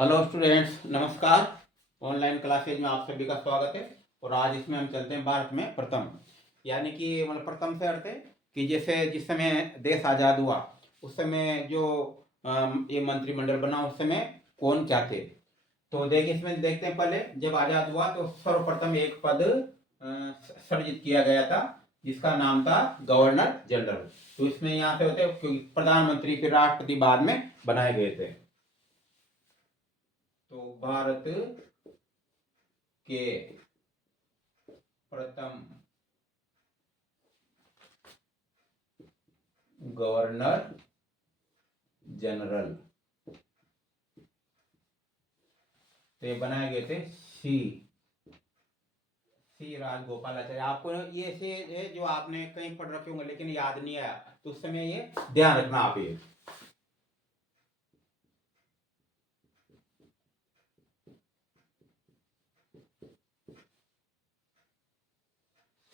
Hello students, नमस्कार। Online classes में आप सभी का स्वागत है। और आज इसमें हम चलते हैं भारत में प्रथम, यानी कि मतलब प्रथम से अर्थ है कि जैसे जिस समय देश आज़ाद हुआ उस समय जो ये मंत्रिमंडल बना उस समय कौन क्या थे। तो देखिए, इसमें देखते हैं पहले जब आज़ाद हुआ तो सर्वप्रथम एक पद सृजित किया गया था जिसका नाम था गवर्नर जनरल। तो इसमें यहाँ पे होते क्योंकि प्रधानमंत्री फिर राष्ट्रपति बाद में बनाए गए थे। तो भारत के प्रथम गवर्नर जनरल तो बनाए गए थे सी राजगोपालाचारी। आपको ये से है जो आपने कहीं पढ़ रखे होंगे लेकिन याद नहीं आया, तो उस समय ये ध्यान रखना आप ये।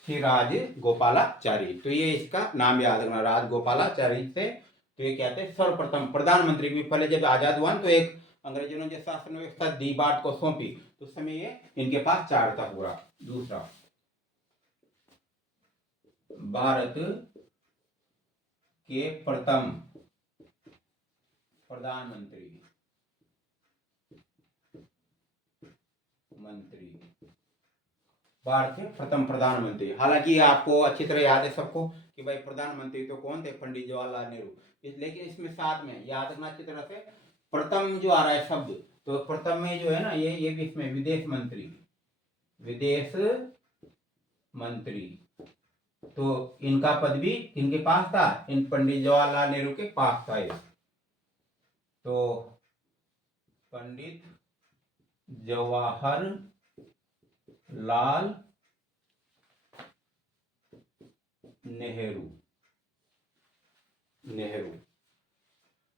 श्री राजगोपालाचारी, तो ये इसका नाम याद रखना, राजगोपालाचारी से। तो ये कहते हैं सर्वप्रथम प्रधानमंत्री भी पहले जब आजाद हुआ तो एक अंग्रेजों ने जो शासन व्यवस्था दी बाट को सौंपी तो उस समय ये इनके पास चार था पूरा। दूसरा, भारत के प्रथम प्रधानमंत्री भारत के प्रथम प्रधानमंत्री। हालांकि आपको अच्छी तरह याद है सबको कि भाई प्रधानमंत्री तो कौन थे, पंडित जवाहरलाल नेहरू। लेकिन इसमें साथ में याद रखना अच्छी तरह से प्रथम जो आ रहा है शब्द, तो प्रथम में जो है ना ये भी इसमें विदेश मंत्री। तो इनका पद भी इनके पास था, इन पंडित जवाहरलाल नेहरू के पास था ये। तो पंडित जवाहरलाल नेहरू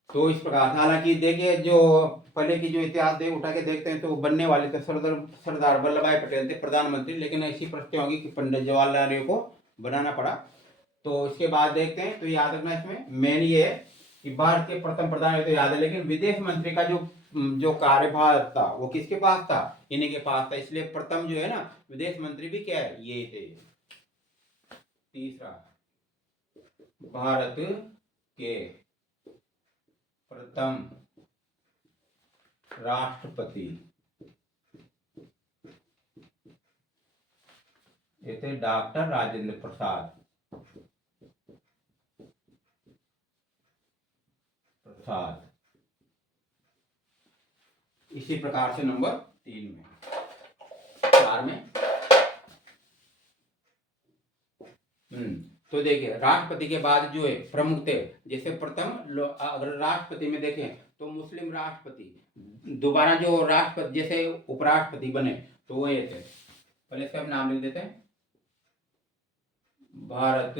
तो इस प्रकार। हालांकि देखिए जो पहले की जो इतिहास उठा के देखते हैं तो बनने वाले थे सरदार वल्लभ भाई पटेल थे प्रधानमंत्री, लेकिन ऐसी परिस्थिति होगी कि पंडित जवाहरलाल नेहरू को बनाना पड़ा। तो इसके बाद देखते हैं, तो याद रखना इसमें मेन ये है कि भारत के प्रथम प्रधानमंत्री तो याद है, लेकिन विदेश मंत्री का जो कार्यभार था वो किसके पास था, इन्हीं के पास था। इसलिए प्रथम जो है ना विदेश मंत्री भी क्या है, ये थे। तीसरा, भारत के प्रथम राष्ट्रपति ये थे डॉक्टर राजेंद्र प्रसाद। इसी प्रकार से नंबर 3 में 4 में तो देखिए राष्ट्रपति के बाद जो है प्रमुख थे, जैसे प्रथम अगर राष्ट्रपति में देखें तो मुस्लिम राष्ट्रपति, दोबारा जो राष्ट्रपति जैसे उपराष्ट्रपति बने तो वो ये थे। पहले से हम नाम लिख देते हैं, भारत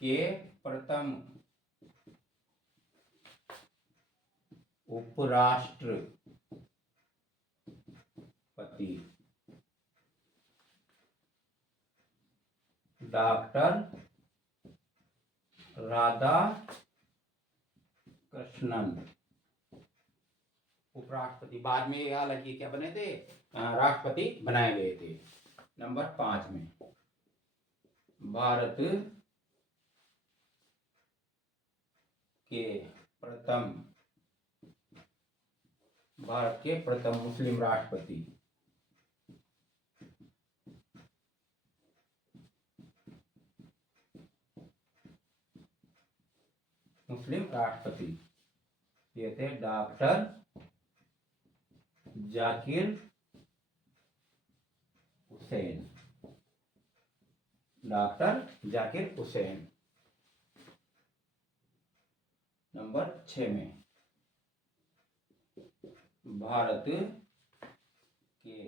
के प्रथम उपराष्ट्रपति डॉक्टर राधाकृष्णन। उपराष्ट्रपति बाद में हालांकि क्या बने थे, राष्ट्रपति बनाए गए थे। नंबर 5 में भारत के प्रथम मुस्लिम राष्ट्रपति ये थे डॉक्टर जाकिर हुसैन। नंबर 6 में भारत के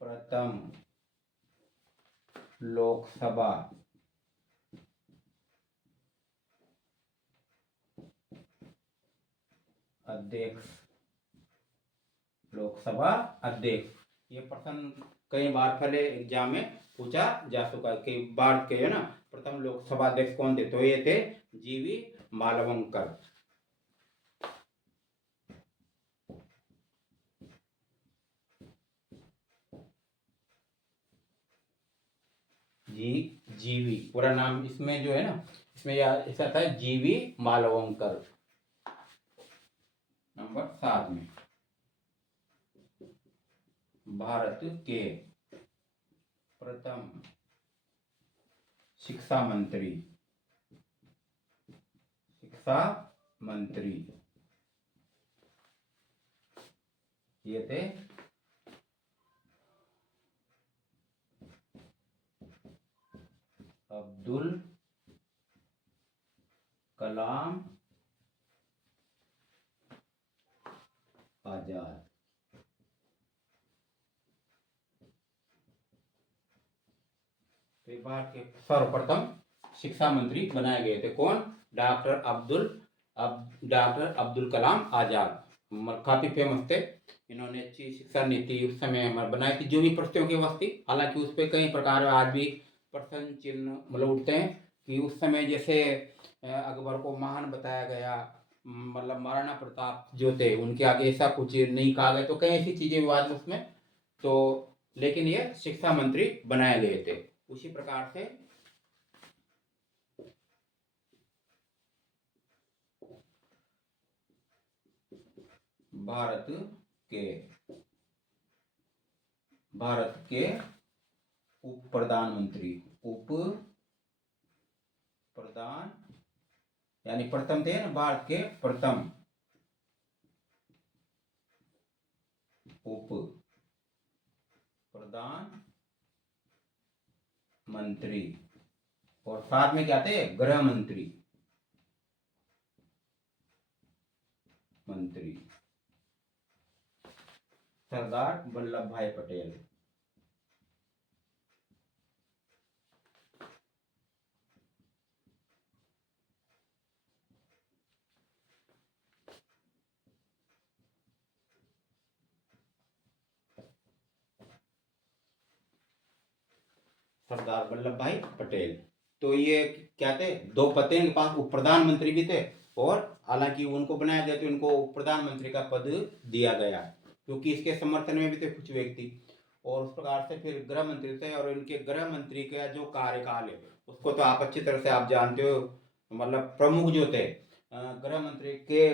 प्रथम लोकसभा अध्यक्ष। ये प्रश्न कई बार पहले एग्जाम में पूछा जा चुका है। कई बार के है ना प्रथम लोकसभा अध्यक्ष कौन थे, तो ये थे जीवी मालवंकर। जीवी पूरा नाम इसमें जो है ना, इसमें ऐसा था जीवी मालवंकर। नंबर 7 में भारत के प्रथम शिक्षा मंत्री ये थे अब्दुल कलाम आजाद। तो भारत के सर्वप्रथम शिक्षा मंत्री बनाए गए थे कौन? डॉक्टर अब्दुल कलाम आजाद। काफी फेमस थे। इन्होंने अच्छी शिक्षा नीति उस समय बनाई थी, जो भी प्रश्नों की वस्ती, हालांकि उस पर कई प्रकार आज भी प्रश्न चिन्ह मतलब उठते हैं कि उस समय जैसे अकबर को महान बताया गया, मतलब महाराणा प्रताप जो थे उनके आगे ऐसा कुछ नहीं कहा गया, तो कई ऐसी चीजें विवाद उसमें तो, लेकिन ये शिक्षा मंत्री बनाए गए थे। उसी प्रकार से भारत के उप प्रधानमंत्री यानी प्रथम थे ना, भारत के प्रथम उप प्रधानमंत्री, और साथ में क्या थे? गृह मंत्री सरदार वल्लभ भाई पटेल। सरदार वल्लभ भाई पटेल। तो ये क्या थे? दो पद इनके पास, उप प्रधानमंत्री भी थे, और हालांकि उनको बनाया गया तो इनको उप प्रधानमंत्री का पद दिया गया, क्योंकि इसके समर्थन में भी थे कुछ व्यक्ति। और उस प्रकार से फिर गृह मंत्री थे, और इनके गृह मंत्री का जो कार्यकाल है उसको तो आप अच्छी तरह से आप जानते हो, मतलब प्रमुख जो थे गृह मंत्री के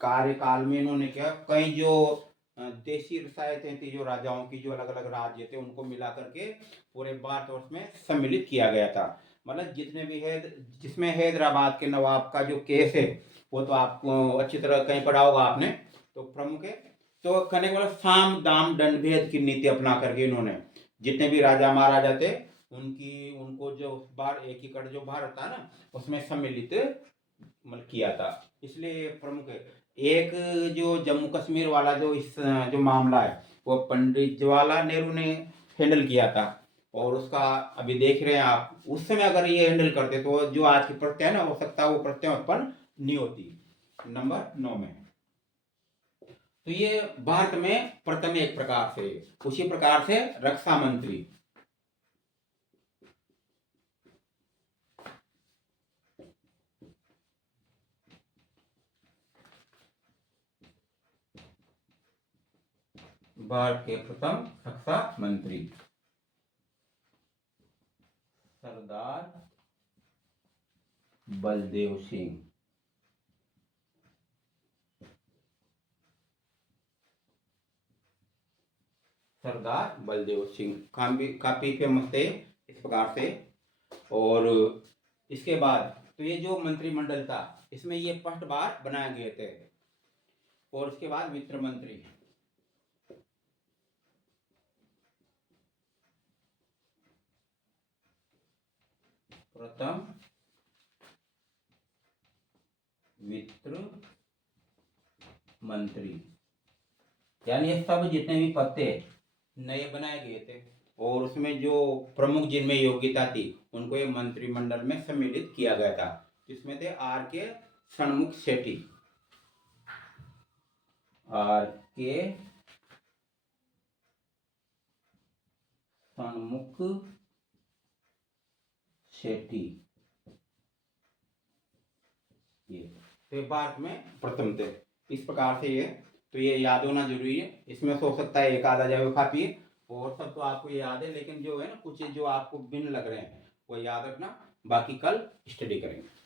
कार्यकाल में इन्होंने क्या, कई जो देशी रियासतें थी, जो राजाओं की, जो अलग अलग राज्य थे, उनको मिला करके पूरे भारतवर्ष में सम्मिलित किया गया था। मतलब जितने भी जिसमें हैदराबाद के नवाब का जो केस है वो तो आपको अच्छी तरह कहीं पढ़ा होगा आपने, तो प्रमुख है। तो कहने वाला साम दाम दंड भेद की नीति अपना करके इन्होंने जितने भी राजा महाराजा थे उनको जो बार एकीकरण जो भारत था ना उसमें सम्मिलित मतलब किया था, इसलिए प्रमुख है। एक जो जम्मू कश्मीर वाला जो इस जो मामला है वो पंडित जवाहरलाल नेहरू ने हैंडल किया था, और उसका अभी देख रहे हैं आप, उस समय अगर ये हैंडल करते तो जो आज की प्रत्यय ना हो सकता है वो प्रत्यय उत्पन्न नहीं होती। नंबर 9 में तो ये भारत में प्रथम एक प्रकार से, उसी प्रकार से रक्षा मंत्री भारत के प्रथम रक्षा मंत्री सरदार बलदेव सिंह। सरदार बलदेव सिंह काफी फेमस थे इस प्रकार से। और इसके बाद तो ये जो मंत्रिमंडल था इसमें ये फर्स्ट बार बनाए गए थे। और उसके बाद वित्त मंत्री प्रथम वित्त मंत्री, यानी ये सब जितने भी पद थे नए बनाए गए थे, और उसमें जो प्रमुख जिनमें योग्यता थी उनको ये मंत्रिमंडल में सम्मिलित किया गया था। इसमें थे आर के षणमुख शेट्टी, आर के षणमुख शेट्टी, ये भारत में प्रथम थे। इस प्रकार से ये तो ये याद होना जरूरी है, इसमें हो सकता है एक आधा जाए काफी है, और सब तो आपको याद है, लेकिन जो है ना कुछ जो आपको भिन्न लग रहे हैं वो याद रखना, बाकी कल स्टडी करेंगे।